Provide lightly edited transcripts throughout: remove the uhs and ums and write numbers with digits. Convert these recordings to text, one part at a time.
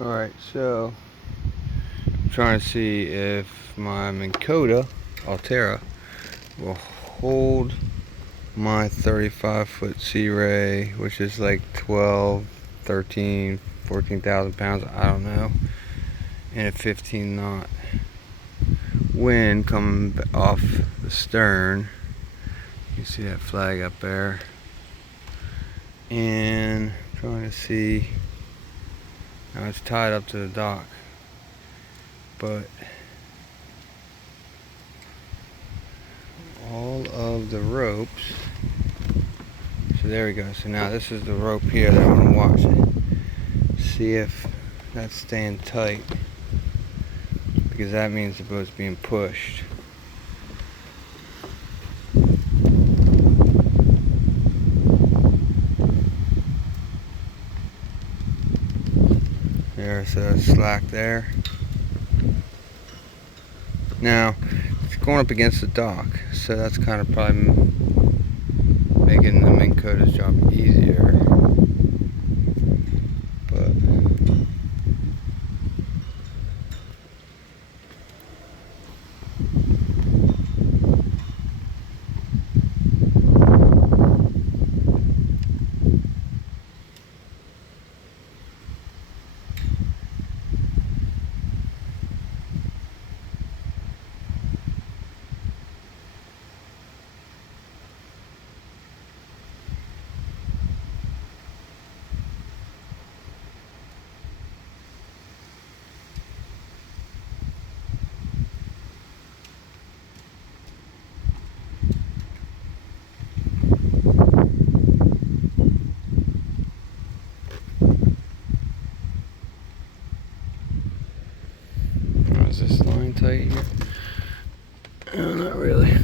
Alright, so I'm trying to see if my minn kota ultera will hold my 35-foot searay, which is like 12, 13, 14,000 pounds, I don't know, and a 15 knot wind coming off the stern. You can see that flag up there. And I'm trying to see, now it's tied up to the dock, but all of the ropes, so there we go. So now this is the rope here that I want to watch it, see if that's staying tight, because that means the boat's being pushed. There, so it's slack there. Now it's going up against the dock, so that's kind of probably making the minn kota's job easier. But is this line tight here? No, not really.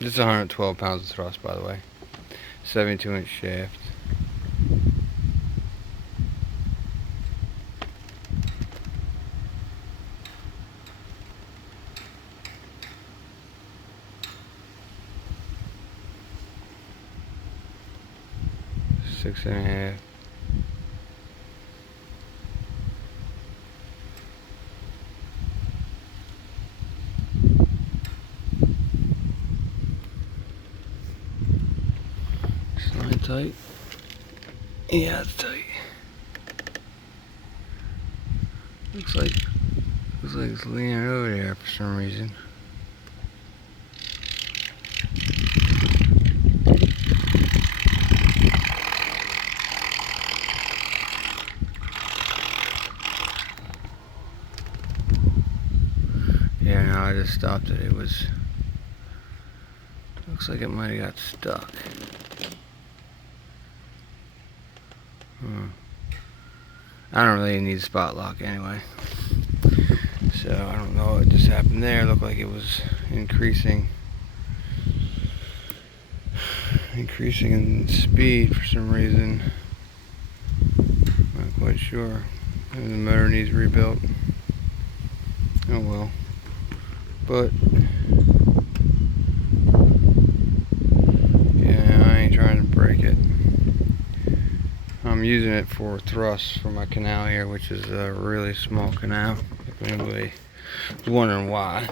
This is 112 pounds of thrust, by the way. 72-inch shaft. Six and a half. Line tight. Yeah, it's tight. Looks like it's leaning over there for some reason. Yeah, no, I just stopped it. It was, looks like it might have got stuck. I don't really need a spot lock anyway, so I don't know what just happened there. It looked like it was increasing in speed for some reason. Not quite sure. Maybe the motor needs rebuilt. Oh well. But yeah, I ain't trying to break it. I'm using it for thrust for my canal here, which is a really small canal. If anybody was wondering why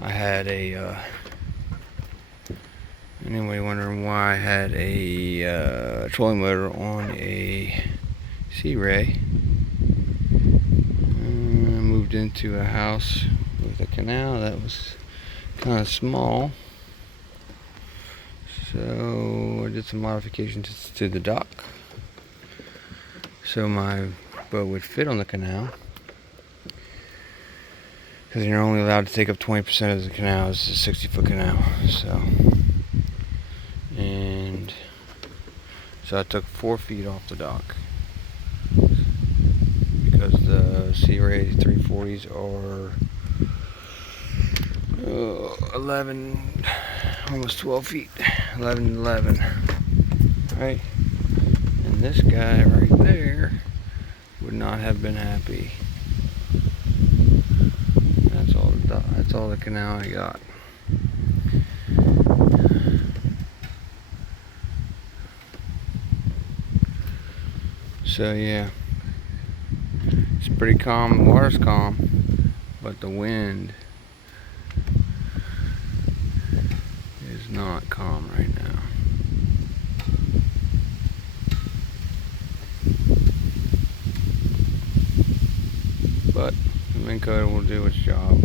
I had a trolling motor on a searay. I moved into a house with a canal that was kind of small, So I did some modifications to the dock so my boat would fit on the canal, because you're only allowed to take up 20% of the canal. It's a 60-foot canal. So I took 4 feet off the dock because the Searay 340s are 11, almost 12 feet, 11, right? And this guy right there would not have been happy. That's all the canal I got. So yeah, it's pretty calm. The water's calm, but the wind is not calm right now. But the minn kota will do its job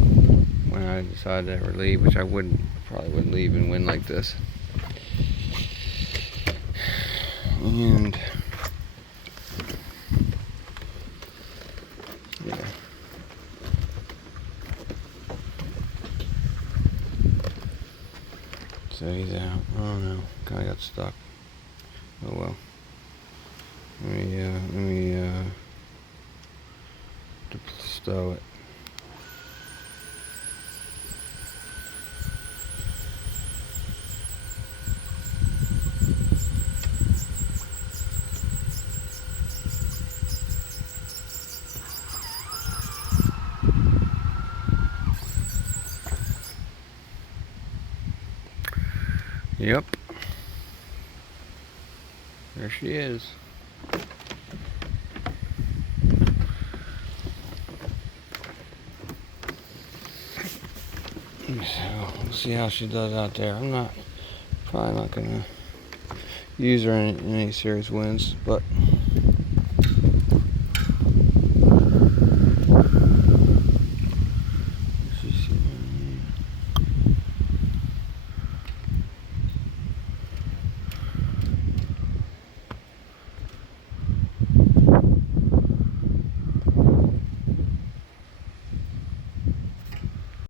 when I decide to ever leave, which I probably wouldn't leave in wind like this. And yeah. So he's out. Oh no, kinda got stuck. Oh well. Let me stow it. Yep. There she is. So we'll see how she does out there. Probably not gonna use her in any serious winds, but